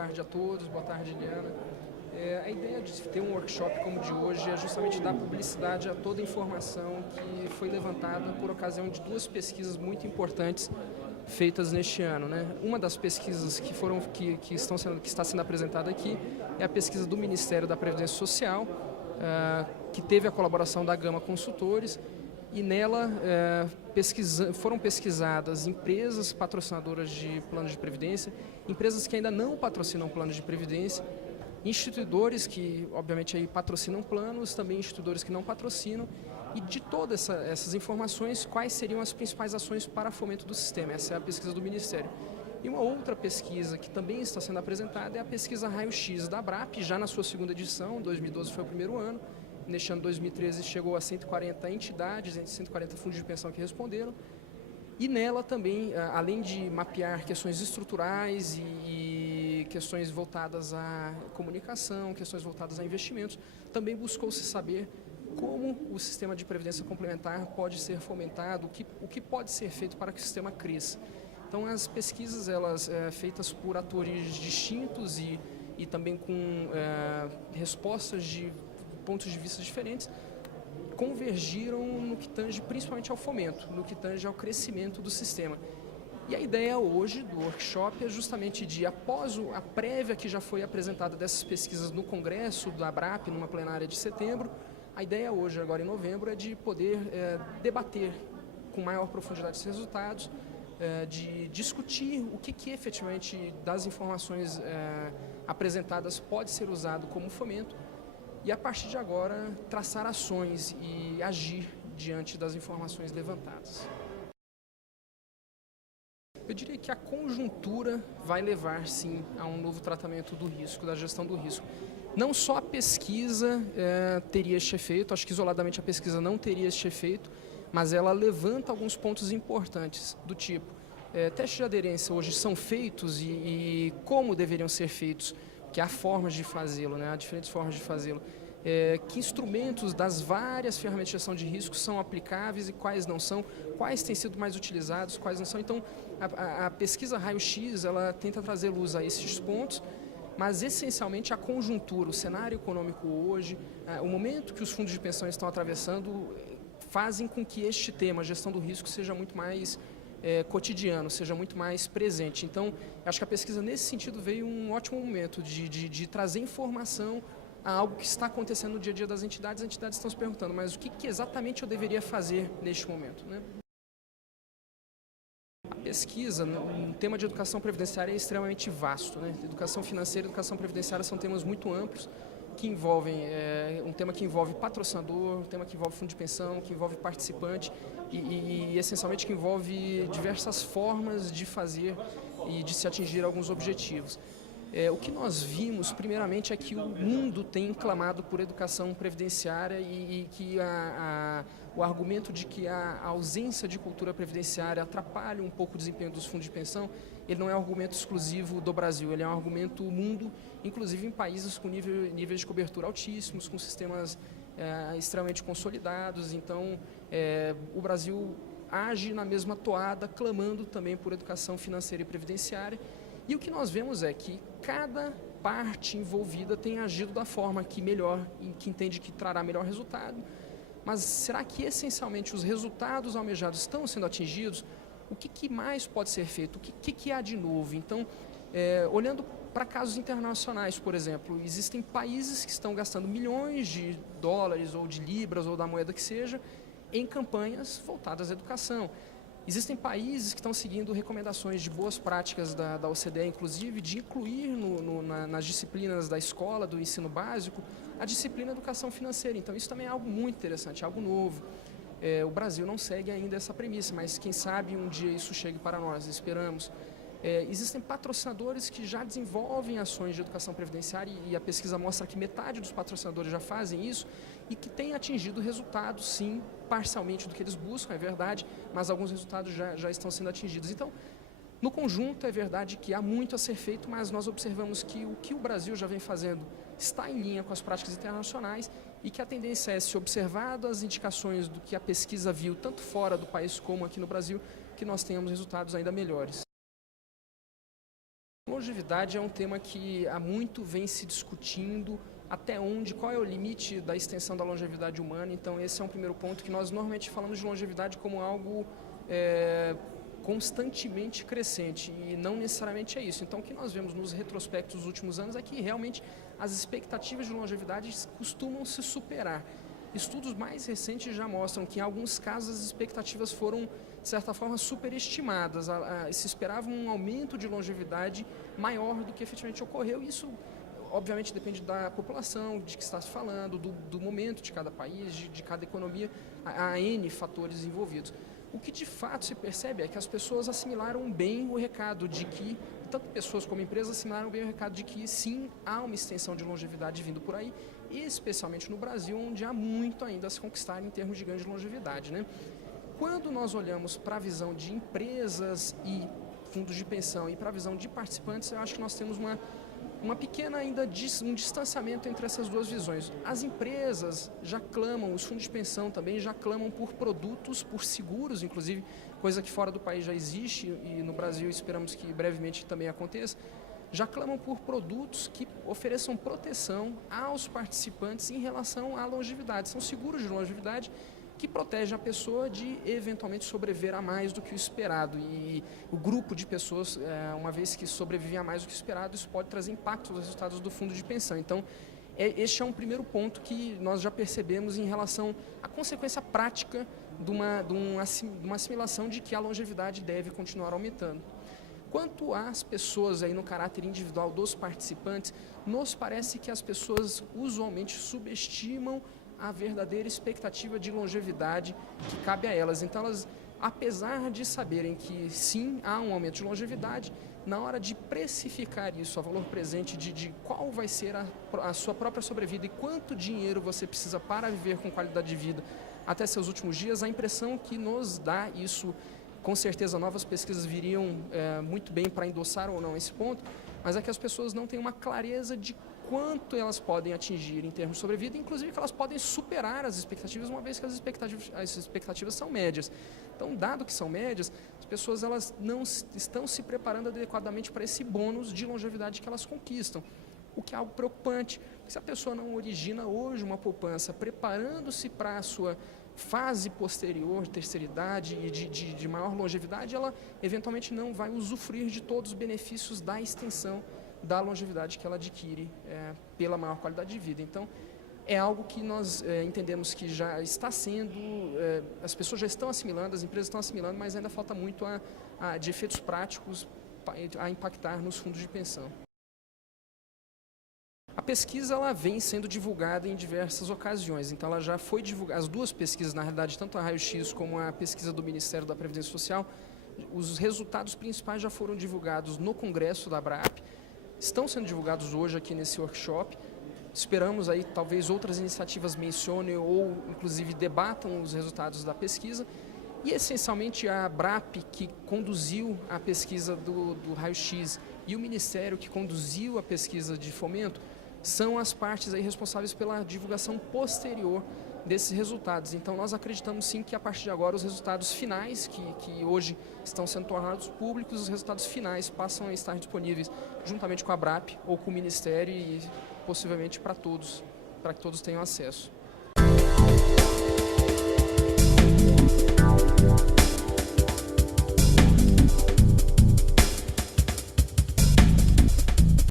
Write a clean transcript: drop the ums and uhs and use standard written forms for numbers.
tarde a todos, boa tarde, Liana. A ideia de ter um workshop como o de hoje é justamente dar publicidade a toda a informação que foi levantada por ocasião de duas pesquisas muito importantes feitas neste ano, né? Uma das pesquisas que está sendo apresentada aqui é a pesquisa do Ministério da Previdência Social, que teve a colaboração da Gama Consultores, e nela foram pesquisadas empresas patrocinadoras de planos de previdência, empresas que ainda não patrocinam planos de previdência, instituidores que, obviamente, aí patrocinam planos, também instituidores que não patrocinam, e de todas essas informações, quais seriam as principais ações para fomento do sistema. Essa é a pesquisa do Ministério. E uma outra pesquisa que também está sendo apresentada é a pesquisa Raio-X da ABRAP, já na sua segunda edição, 2012 foi o primeiro ano, neste ano 2013 chegou a 140 entidades, 140 fundos de pensão que responderam, e nela também, além de mapear questões estruturais e questões voltadas à comunicação, questões voltadas a investimentos, também buscou-se saber como o sistema de previdência complementar pode ser fomentado, o que pode ser feito para que o sistema cresça. Então, as pesquisas, elas feitas por atores distintos e também com respostas de pontos de vista diferentes, convergiram no que tange principalmente ao fomento, no que tange ao crescimento do sistema. E a ideia hoje do workshop é justamente de, após a prévia que já foi apresentada dessas pesquisas no Congresso da ABRAP, numa plenária de setembro, a ideia hoje, agora em novembro, é de poder debater com maior profundidade esses resultados, de discutir o que efetivamente das informações apresentadas pode ser usado como fomento e, a partir de agora, traçar ações e agir diante das informações levantadas. Eu diria que a conjuntura vai levar, sim, a um novo tratamento do risco, da gestão do risco. Não só a pesquisa teria este efeito, acho que isoladamente a pesquisa não teria este efeito, mas ela levanta alguns pontos importantes, do tipo, testes de aderência hoje são feitos e como deveriam ser feitos, que há formas de fazê-lo, né? Há diferentes formas de fazê-lo. Que instrumentos das várias ferramentas de gestão de risco são aplicáveis e quais não são, quais têm sido mais utilizados, quais não são. Então, a pesquisa Raio-X, ela tenta trazer luz a esses pontos, mas essencialmente a conjuntura, o cenário econômico hoje, o momento que os fundos de pensão estão atravessando, fazem com que este tema, a gestão do risco, seja muito mais cotidiano, seja muito mais presente. Então, acho que a pesquisa nesse sentido veio um ótimo momento de trazer informação a algo que está acontecendo no dia a dia das entidades. As entidades estão se perguntando, mas o que exatamente eu deveria fazer neste momento, né? A pesquisa, no tema de educação previdenciária, é extremamente vasto, né? Educação financeira e educação previdenciária são temas muito amplos, que envolvem um tema que envolve patrocinador, um tema que envolve fundo de pensão, que envolve participante e essencialmente que envolve diversas formas de fazer e de se atingir alguns objetivos. O que nós vimos, primeiramente, é que o mundo tem clamado por educação previdenciária e que o argumento de que a ausência de cultura previdenciária atrapalha um pouco o desempenho dos fundos de pensão, ele não é um argumento exclusivo do Brasil, ele é um argumento mundo, inclusive em países com níveis de cobertura altíssimos, com sistemas extremamente consolidados. Então, o Brasil age na mesma toada, clamando também por educação financeira e previdenciária. E o que nós vemos é que cada parte envolvida tem agido da forma que melhor, que entende que trará melhor resultado. Mas será que essencialmente os resultados almejados estão sendo atingidos? O que mais pode ser feito? O que há de novo? Então, olhando para casos internacionais, por exemplo, existem países que estão gastando milhões de dólares ou de libras ou da moeda que seja em campanhas voltadas à educação. Existem países que estão seguindo recomendações de boas práticas da OCDE, inclusive, de incluir nas disciplinas da escola, do ensino básico, a disciplina educação financeira. Então, isso também é algo muito interessante, algo novo. O Brasil não segue ainda essa premissa, mas quem sabe um dia isso chegue para nós, esperamos. Existem patrocinadores que já desenvolvem ações de educação previdenciária e a pesquisa mostra que metade dos patrocinadores já fazem isso e que têm atingido resultados, sim, parcialmente do que eles buscam, é verdade, mas alguns resultados já estão sendo atingidos. Então, no conjunto, é verdade que há muito a ser feito, mas nós observamos que o que o Brasil já vem fazendo está em linha com as práticas internacionais e que a tendência é, se observado as indicações do que a pesquisa viu, tanto fora do país como aqui no Brasil, que nós tenhamos resultados ainda melhores. Longevidade é um tema que há muito vem se discutindo até onde, qual é o limite da extensão da longevidade humana. Então esse é um primeiro ponto que nós normalmente falamos de longevidade como algo constantemente crescente e não necessariamente é isso. Então o que nós vemos nos retrospectos dos últimos anos é que realmente as expectativas de longevidade costumam se superar. Estudos mais recentes já mostram que em alguns casos as expectativas foram, de certa forma, superestimadas. Se esperava um aumento de longevidade maior do que efetivamente ocorreu. Isso, obviamente, depende da população, de que está se falando, do momento de cada país, de cada economia. Há N fatores envolvidos. O que de fato se percebe é que as pessoas assimilaram bem o recado de que, tanto pessoas como empresas assimilaram bem o recado de que sim, há uma extensão de longevidade vindo por aí, especialmente no Brasil, onde há muito ainda a se conquistar em termos de ganho de longevidade, né? Quando nós olhamos para a visão de empresas e fundos de pensão e para a visão de participantes, eu acho que nós temos uma pequena ainda um distanciamento entre essas duas visões. As empresas já clamam, os fundos de pensão também já clamam por produtos, por seguros, inclusive, coisa que fora do país já existe e no Brasil esperamos que brevemente também aconteça, já clamam por produtos que ofereçam proteção aos participantes em relação à longevidade. São seguros de longevidade que protegem a pessoa de eventualmente sobreviver a mais do que o esperado. E o grupo de pessoas, uma vez que sobrevive a mais do que o esperado, isso pode trazer impacto nos resultados do fundo de pensão. Então, este é um primeiro ponto que nós já percebemos em relação à consequência prática de uma assimilação de que a longevidade deve continuar aumentando. Quanto às pessoas aí no caráter individual dos participantes, nos parece que as pessoas usualmente subestimam a verdadeira expectativa de longevidade que cabe a elas. Então, elas, apesar de saberem que sim, há um aumento de longevidade, na hora de precificar isso a valor presente de qual vai ser a sua própria sobrevida e quanto dinheiro você precisa para viver com qualidade de vida até seus últimos dias, a impressão que nos dá isso. Com certeza, novas pesquisas viriam muito bem para endossar ou não esse ponto, mas é que as pessoas não têm uma clareza de quanto elas podem atingir em termos de sobrevida, inclusive que elas podem superar as expectativas, uma vez que as expectativas são médias. Então, dado que são médias, as pessoas elas não estão se preparando adequadamente para esse bônus de longevidade que elas conquistam, o que é algo preocupante. Se a pessoa não origina hoje uma poupança preparando-se para a sua fase posterior, terceira idade e de maior longevidade, ela eventualmente não vai usufruir de todos os benefícios da extensão da longevidade que ela adquire pela maior qualidade de vida. Então, é algo que nós entendemos que já está sendo, as pessoas já estão assimilando, as empresas estão assimilando, mas ainda falta muito de efeitos práticos a impactar nos fundos de pensão. A pesquisa ela vem sendo divulgada em diversas ocasiões, então ela já foi divulgada, as duas pesquisas, na realidade, tanto a Raio-X como a pesquisa do Ministério da Previdência Social, os resultados principais já foram divulgados no Congresso da ABRAP, estão sendo divulgados hoje aqui nesse workshop. Esperamos aí talvez outras iniciativas mencionem ou inclusive debatam os resultados da pesquisa. E essencialmente a ABRAP, que conduziu a pesquisa do Raio-X, e o Ministério, que conduziu a pesquisa de fomento, são as partes aí responsáveis pela divulgação posterior desses resultados. Então nós acreditamos sim que a partir de agora os resultados finais, que hoje estão sendo tornados públicos, os resultados finais passam a estar disponíveis juntamente com a ABRAP ou com o Ministério e possivelmente para todos, para que todos tenham acesso.